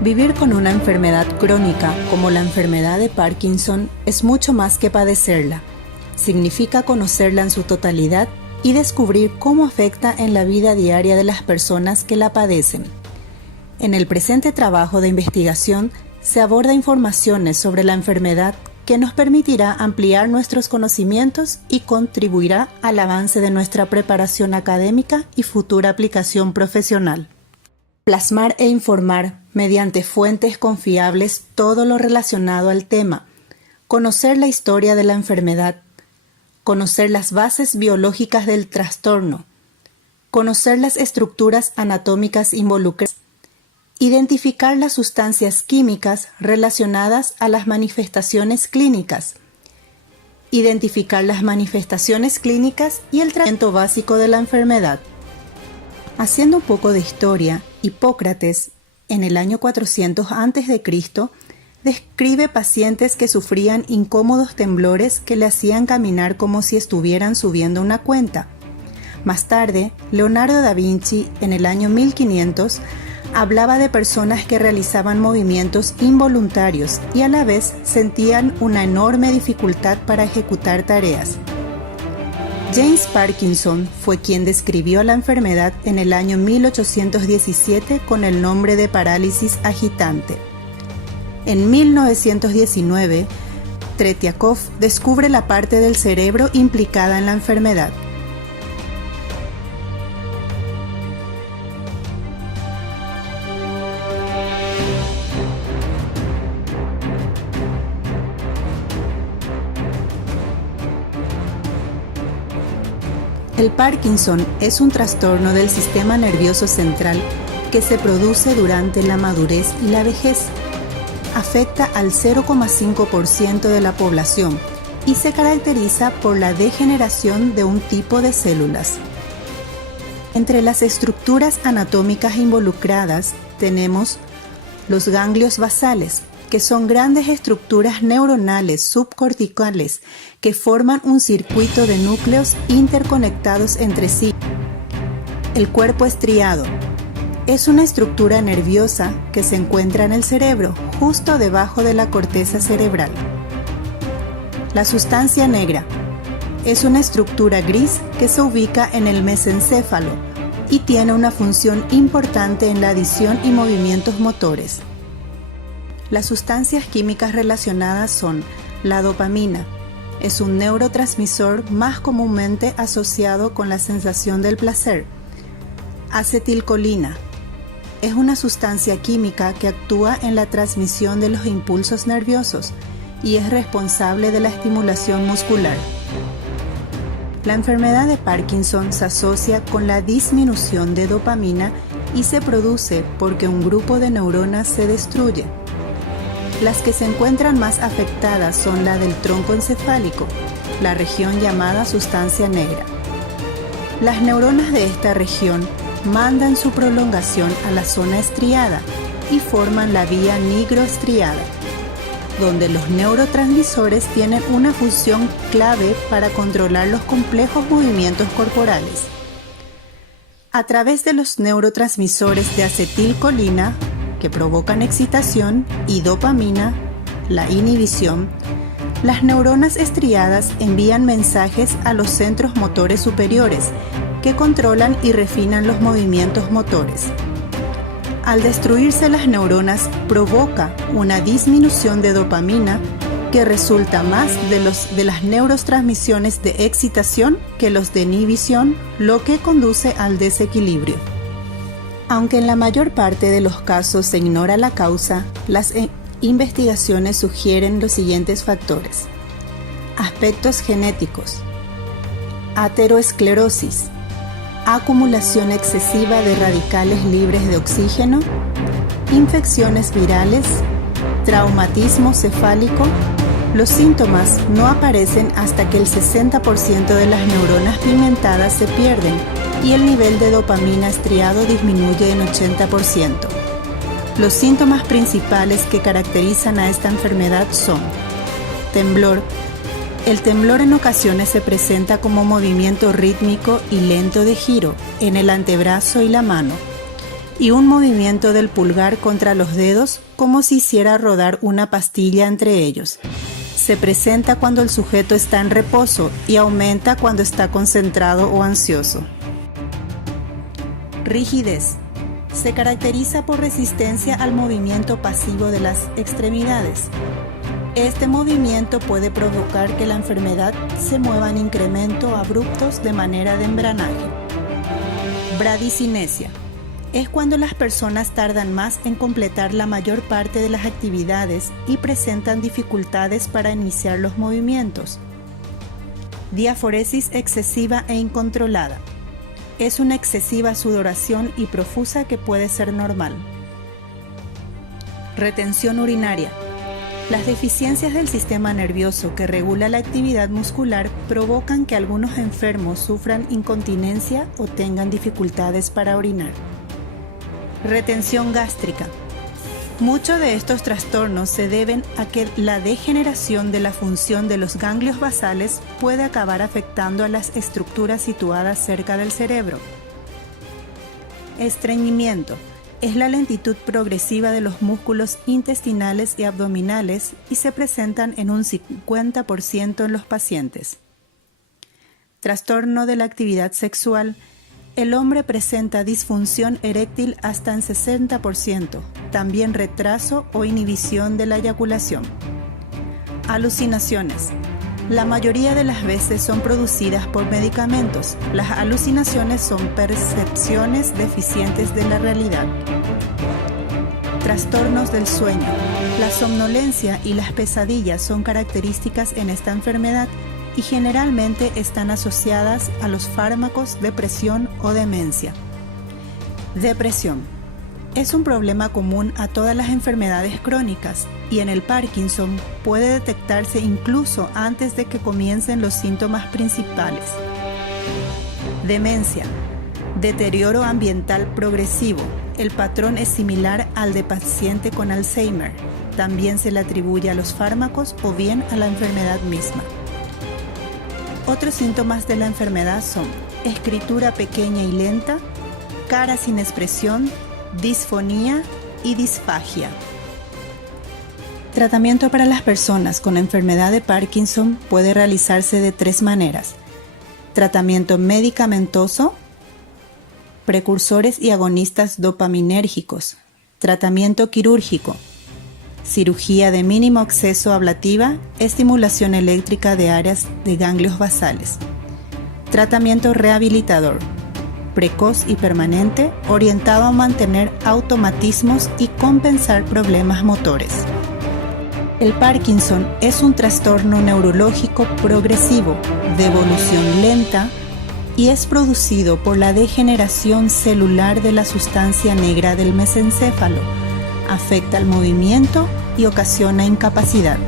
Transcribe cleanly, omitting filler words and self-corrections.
Vivir con una enfermedad crónica como la enfermedad de Parkinson es mucho más que padecerla. Significa conocerla en su totalidad y descubrir cómo afecta en la vida diaria de las personas que la padecen. En el presente trabajo de investigación se aborda informaciones sobre la enfermedad que nos permitirá ampliar nuestros conocimientos y contribuirá al avance de nuestra preparación académica y futura aplicación profesional. Plasmar e informar mediante fuentes confiables todo lo relacionado al tema, conocer la historia de la enfermedad, conocer las bases biológicas del trastorno, conocer las estructuras anatómicas involucradas, identificar las sustancias químicas relacionadas a las manifestaciones clínicas, identificar las manifestaciones clínicas y el tratamiento básico de la enfermedad. Haciendo un poco de historia, Hipócrates, en el año 400 a.C., describe pacientes que sufrían incómodos temblores que le hacían caminar como si estuvieran subiendo una cuenta. Más tarde, Leonardo da Vinci, en el año 1500, hablaba de personas que realizaban movimientos involuntarios y a la vez sentían una enorme dificultad para ejecutar tareas. James Parkinson fue quien describió la enfermedad en el año 1817 con el nombre de parálisis agitante. En 1919, Tretiakov descubre la parte del cerebro implicada en la enfermedad. El Parkinson es un trastorno del sistema nervioso central que se produce durante la madurez y la vejez. Afecta al 0,5% de la población y se caracteriza por la degeneración de un tipo de células. Entre las estructuras anatómicas involucradas tenemos los ganglios basales, que son grandes estructuras neuronales subcorticales que forman un circuito de núcleos interconectados entre sí. El cuerpo estriado es una estructura nerviosa que se encuentra en el cerebro, justo debajo de la corteza cerebral. La sustancia negra es una estructura gris que se ubica en el mesencéfalo y tiene una función importante en la adición y movimientos motores. Las sustancias químicas relacionadas son la dopamina. Es un neurotransmisor más comúnmente asociado con la sensación del placer. Acetilcolina. Es una sustancia química que actúa en la transmisión de los impulsos nerviosos y es responsable de la estimulación muscular. La enfermedad de Parkinson se asocia con la disminución de dopamina y se produce porque un grupo de neuronas se destruye. Las que se encuentran más afectadas son la del tronco encefálico, la región llamada sustancia negra. Las neuronas de esta región mandan su prolongación a la zona estriada y forman la vía nigroestriada, donde los neurotransmisores tienen una función clave para controlar los complejos movimientos corporales. A través de los neurotransmisores de acetilcolina, que provocan excitación, y dopamina, la inhibición, las neuronas estriadas envían mensajes a los centros motores superiores, que controlan y refinan los movimientos motores. Al destruirse las neuronas, provoca una disminución de dopamina que resulta más de las neurotransmisiones de excitación que los de inhibición, lo que conduce al desequilibrio. Aunque en la mayor parte de los casos se ignora la causa, las investigaciones sugieren los siguientes factores: aspectos genéticos, ateroesclerosis, acumulación excesiva de radicales libres de oxígeno, infecciones virales, traumatismo cefálico. Los síntomas no aparecen hasta que el 60% de las neuronas pigmentadas se pierden y el nivel de dopamina estriado disminuye en 80%. Los síntomas principales que caracterizan a esta enfermedad son temblor. El temblor en ocasiones se presenta como movimiento rítmico y lento de giro en el antebrazo y la mano, y un movimiento del pulgar contra los dedos como si hiciera rodar una pastilla entre ellos. Se presenta cuando el sujeto está en reposo y aumenta cuando está concentrado o ansioso. Rigidez. Se caracteriza por resistencia al movimiento pasivo de las extremidades. Este movimiento puede provocar que la enfermedad se mueva en incremento abruptos de manera de embranaje. Bradicinesia. Es cuando las personas tardan más en completar la mayor parte de las actividades y presentan dificultades para iniciar los movimientos. Diaforesis excesiva e incontrolada. Es una excesiva sudoración y profusa que puede ser normal. Retención urinaria. Las deficiencias del sistema nervioso que regula la actividad muscular provocan que algunos enfermos sufran incontinencia o tengan dificultades para orinar. Retención gástrica. Muchos de estos trastornos se deben a que la degeneración de la función de los ganglios basales puede acabar afectando a las estructuras situadas cerca del cerebro. Estreñimiento. Es la lentitud progresiva de los músculos intestinales y abdominales y se presentan en un 50% en los pacientes. Trastorno de la actividad sexual. El hombre presenta disfunción eréctil hasta en 60%, también retraso o inhibición de la eyaculación. Alucinaciones. La mayoría de las veces son producidas por medicamentos. Las alucinaciones son percepciones deficientes de la realidad. Trastornos del sueño. La somnolencia y las pesadillas son características en esta enfermedad y generalmente están asociadas a los fármacos, depresión o demencia. Depresión. Es un problema común a todas las enfermedades crónicas y en el Parkinson puede detectarse incluso antes de que comiencen los síntomas principales. Demencia. Deterioro ambiental progresivo. El patrón es similar al de paciente con Alzheimer. También se le atribuye a los fármacos o bien a la enfermedad misma. Otros síntomas de la enfermedad son escritura pequeña y lenta, cara sin expresión, disfonía y disfagia. Tratamiento para las personas con enfermedad de Parkinson puede realizarse de 3 maneras: tratamiento medicamentoso, precursores y agonistas dopaminérgicos, tratamiento quirúrgico, cirugía de mínimo acceso ablativa, estimulación eléctrica de áreas de ganglios basales, tratamiento rehabilitador, precoz y permanente, orientado a mantener automatismos y compensar problemas motores. El Parkinson es un trastorno neurológico progresivo, de evolución lenta, y es producido por la degeneración celular de la sustancia negra del mesencéfalo. Afecta el movimiento y ocasiona incapacidad.